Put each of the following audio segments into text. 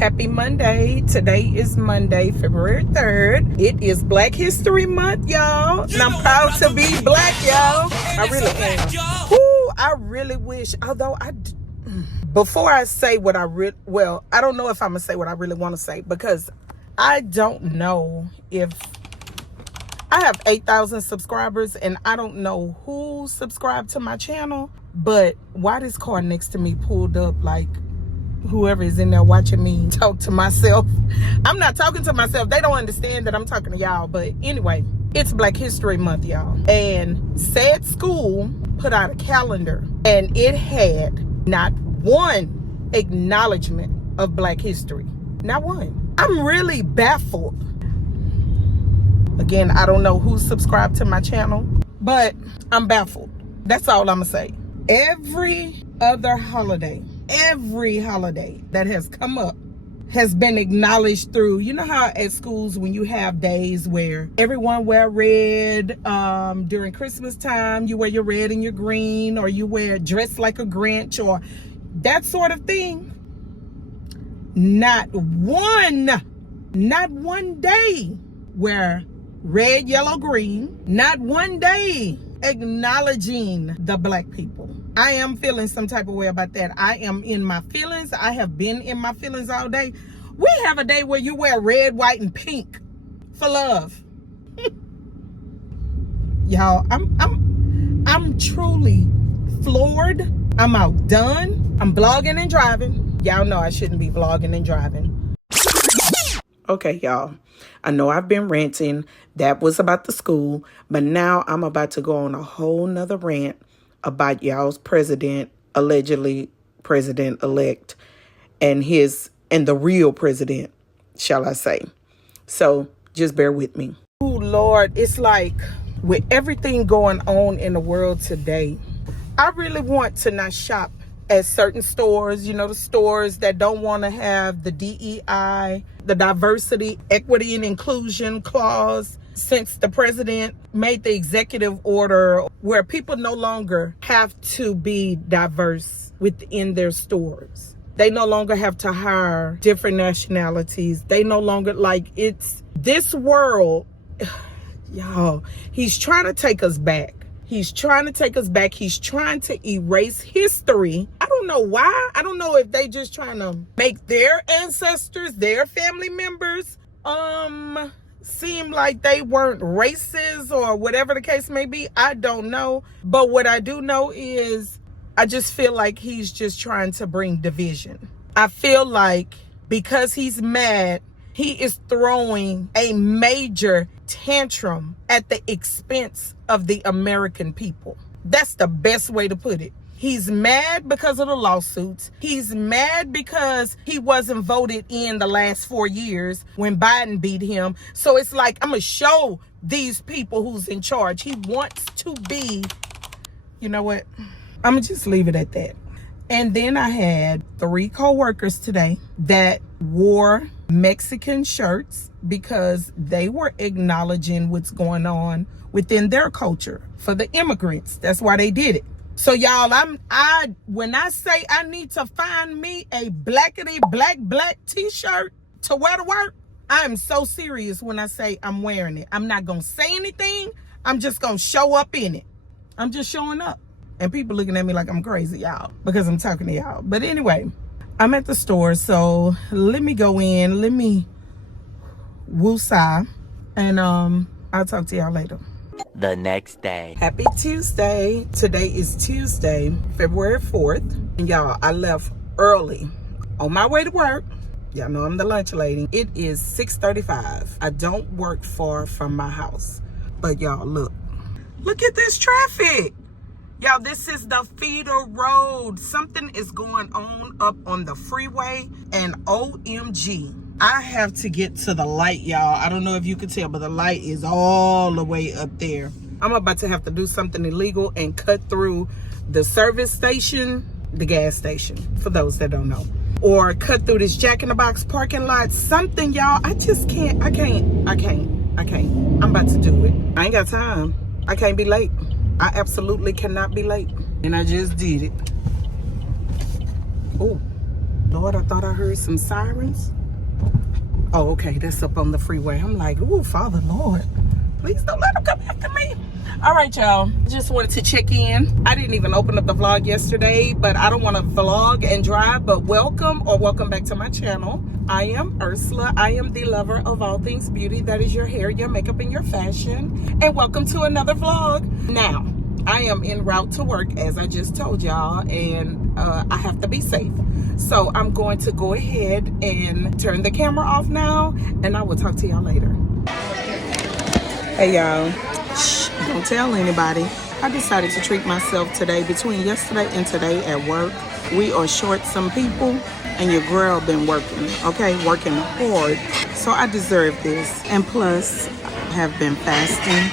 Happy Monday. Today is Monday, February 3rd. It is Black History Month, y'all. And I'm proud to be black, y'all. I really am. Ooh, I really wish, although before I say what I I don't know if I'm going to say what I really want to say, because I don't know if I have 8,000 subscribers and I don't know who subscribed to my channel, but why this car next to me pulled up like whoever is in there watching me talk to myself. I'm not talking to myself. They don't understand that I'm talking to y'all. But anyway, it's Black History Month, y'all. And said school put out a calendar and it had not one acknowledgement of Black history. Not one. I'm really baffled. Again, I don't know who subscribed to my channel, but I'm baffled. That's all I'm gonna say. Every holiday that has come up has been acknowledged through, you know how at schools when you have days where everyone wear red, during Christmas time, you wear your red and your green, or you wear dress like a Grinch, or that sort of thing. Not one day where red, yellow, green, not one day acknowledging the black people. I am feeling some type of way about that. I am in my feelings. I have been in my feelings all day. We have a day where you wear red, white, and pink for love. Y'all, I'm truly floored. I'm outdone. I'm vlogging and driving. Y'all know I shouldn't be vlogging and driving. Okay, y'all. I know I've been ranting. That was about the school. But now I'm about to go on a whole nother rant about y'all's president, allegedly president-elect, and the real president, shall I say. So just bear with me. Oh, Lord, it's like with everything going on in the world today, I really want to not shop at certain stores, you know, the stores that don't want to have the DEI, the diversity, equity, and inclusion clause, since the president made the executive order where people no longer have to be diverse within their stores. They no longer have to hire different nationalities. They no longer, it's this world, y'all, he's trying to take us back. He's trying to take us back. He's trying to erase history. I don't know why. I don't know if they just trying to make their ancestors, their family members, seem like they weren't racist or whatever the case may be. I don't know. But what I do know is I just feel like he's just trying to bring division. I feel like because he's mad, he is throwing a major tantrum at the expense of the American people. That's the best way to put it. He's mad because of the lawsuits. He's mad because he wasn't voted in the last 4 years when Biden beat him. So it's like, I'm going to show these people who's in charge. He wants to be, you know what? I'm going to just leave it at that. And then I had 3 co-workers today that wore Mexican shirts because they were acknowledging what's going on within their culture for the immigrants. That's why they did it. So y'all, when I say I need to find me a blackety black t-shirt to wear to work, I am so serious when I say I'm wearing it. I'm not going to say anything. I'm just going to show up in it. I'm just showing up. And people looking at me like I'm crazy, y'all, because I'm talking to y'all. But anyway, I'm at the store, so let me go in. Let me woosah, and I'll talk to y'all later. The next day. Happy Tuesday. Today is Tuesday, February 4th. And y'all, I left early on my way to work. Y'all know I'm the lunch lady. It is 6:35. I don't work far from my house. But y'all, look at this traffic. Y'all, this is the feeder road. Something is going on up on the freeway, and OMG. I have to get to the light, y'all. I don't know if you can tell, but the light is all the way up there. I'm about to have to do something illegal and cut through the service station, the gas station, for those that don't know. Or cut through this Jack in the Box parking lot. Something, y'all. I just can't. I can't. I'm about to do it. I ain't got time. I can't be late. I absolutely cannot be late. And I just did it. Oh, Lord, I thought I heard some sirens. Oh, okay, that's up on the freeway. I'm like, ooh, Father, Lord, please don't let them come after me. All right, y'all, just wanted to check in. I didn't even open up the vlog yesterday, but I don't want to vlog and drive, but welcome back to my channel. I am Ursula. I am the lover of all things beauty. That is your hair, your makeup, and your fashion. And welcome to another vlog. Now, I am en route to work, as I just told y'all, and I have to be safe. So I'm going to go ahead and turn the camera off now, and I will talk to y'all later. Hey, y'all. Shh, don't tell anybody. I decided to treat myself today. Between yesterday and today at work, we are short some people, and your girl been working, okay? Working hard. So I deserve this. And plus, I have been fasting.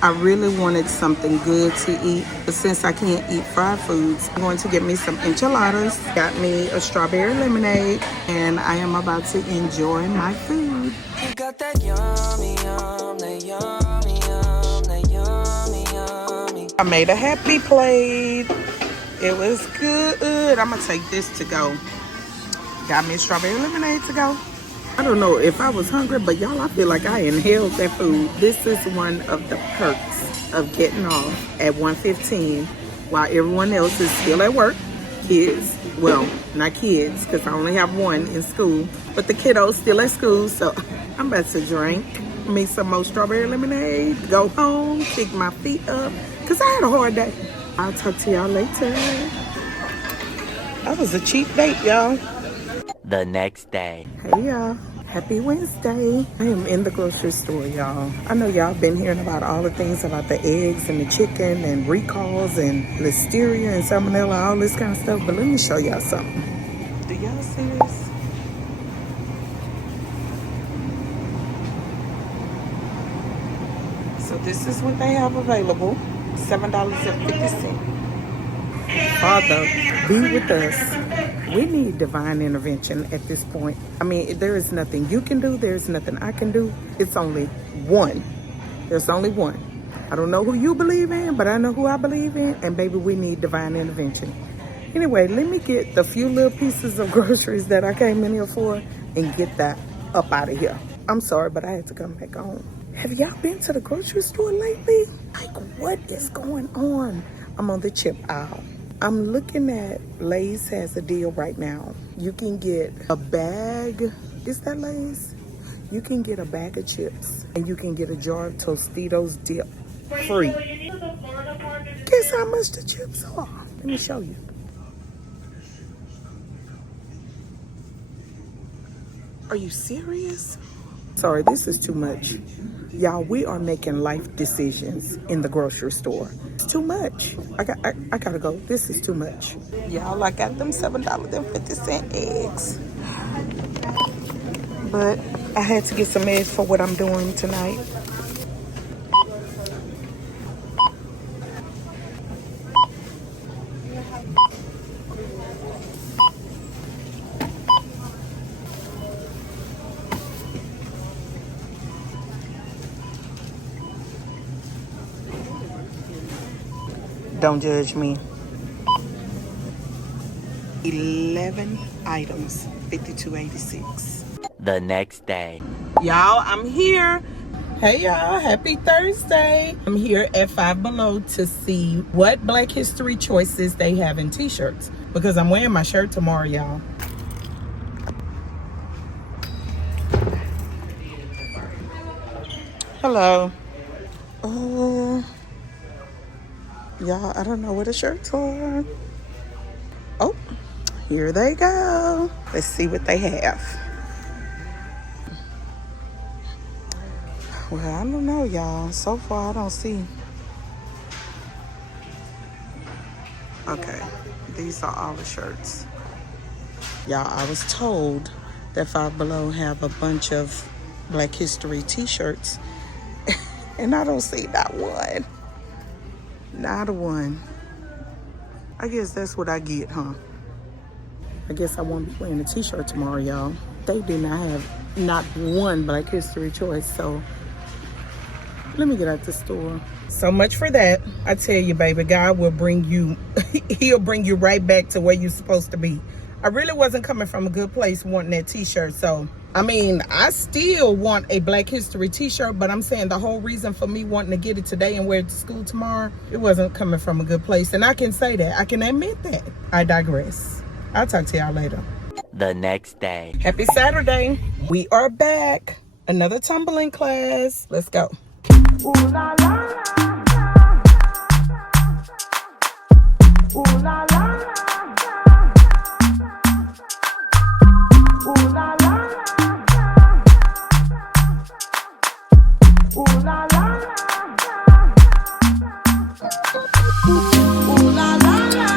I really wanted something good to eat, but since I can't eat fried foods, I'm going to get me some enchiladas. Got me a strawberry lemonade, and I am about to enjoy my food. You got that yummy, yum, that yummy, yum, that yummy, yummy. I made a happy plate. It was good. I'm gonna take this to go. Got me a strawberry lemonade to go. I don't know if I was hungry, but y'all, I feel like I inhaled that food. This is one of the perks of getting off at 1:15 while everyone else is still at work. Kids, well, not kids, because I only have one in school, but the kiddos still at school, so I'm about to drink me some more strawberry lemonade, go home, kick my feet up, because I had a hard day. I'll talk to y'all later. That was a cheap date, y'all. The next day. Hey y'all, happy Wednesday. I am in the grocery store, y'all. I know y'all been hearing about all the things about the eggs and the chicken and recalls and listeria and salmonella, all this kind of stuff, but let me show y'all something. Do y'all see this? So this is what they have available, $7.50. Father, be with us. We need divine intervention at this point. I mean, there is nothing you can do. There's nothing I can do. It's only one. There's only one. I don't know who you believe in, but I know who I believe in. And baby, we need divine intervention. Anyway, let me get the few little pieces of groceries that I came in here for and get that up out of here. I'm sorry, but I had to come back home. Have y'all been to the grocery store lately? Like, what is going on? I'm on the chip aisle. I'm looking at Lay's has a deal right now. You can get a bag, is that Lay's? You can get a bag of chips and you can get a jar of Tostitos dip free. Guess how much the chips are? Let me show you. Are you serious? Sorry, this is too much. Y'all, we are making life decisions in the grocery store. It's too much. I gotta go. This is too much. Y'all, I got them $7.50 eggs. But I had to get some eggs for what I'm doing tonight. Don't judge me. 11 items, $52.86. The next day. Y'all, I'm here. Hey y'all, happy Thursday. I'm here at Five Below to see what Black History choices they have in t-shirts, because I'm wearing my shirt tomorrow, y'all. Hello. Y'all, I don't know what the shirts are. Oh, here they go. Let's see what they have. Well, I don't know, y'all. So far, I don't see. Okay, these are all the shirts. Y'all, I was told that Five Below have a bunch of Black History t-shirts, and I don't see not one. Not a one. I guess that's what I get, huh? I guess I won't be wearing a t-shirt tomorrow, y'all. They do not have not one Black History choice, so let me get out the store. So much for that. I tell you, baby, God will bring you, he'll bring you right back to where you're supposed to be. I really wasn't coming from a good place wanting that t-shirt. So, I mean, I still want a Black History t-shirt, but I'm saying the whole reason for me wanting to get it today and wear it to school tomorrow, it wasn't coming from a good place. And I can say that. I can admit that. I digress. I'll talk to y'all later. The next day. Happy Saturday. We are back. Another tumbling class. Let's go. Ooh la la la. Ooh la la la. Ooh la la la. Ooh la la la. Ooh la la la.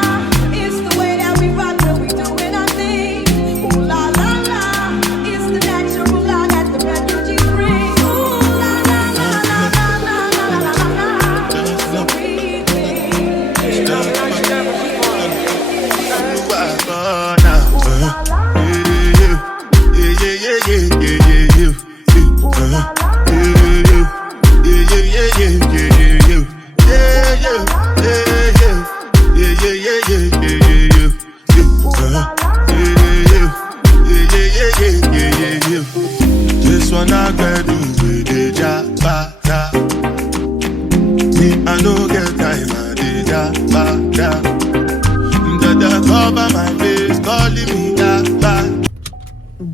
It's the way that we rock when we doing our thing. Ooh la la la. It's the natural law that the refugees bring. Ooh la la la la la la la la la. So we This one I got do with the jabata. Me I no get time I did jabata. Dada cover my face, calling me jabata.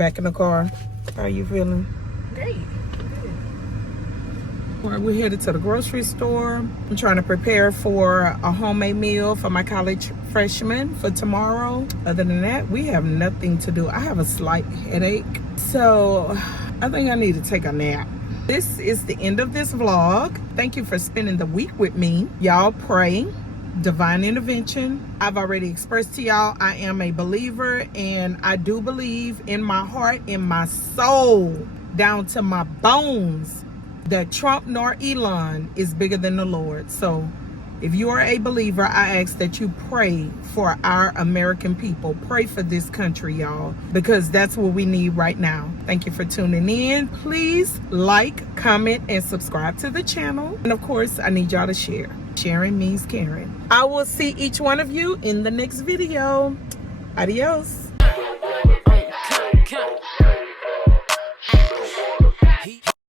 back in the car. How are you feeling? Great. We're headed to the grocery store. I'm trying to prepare for a homemade meal for my college freshmen for tomorrow. Other than that, we have nothing to do. I have a slight headache, so I think I need to take a nap. This is the end of this vlog. Thank you for spending the week with me. Y'all pray. Divine intervention. I've already expressed to y'all I am a believer, and I do believe in my heart, in my soul, down to my bones, that Trump nor Elon is bigger than the Lord. So if you are a believer, I ask that you pray for our American people. Pray for this country, y'all, because that's what we need right now. Thank you for tuning in. Please like, comment, and subscribe to the channel. And of course, I need y'all to share. Sharing means caring. I will see each one of you in the next video. Adios.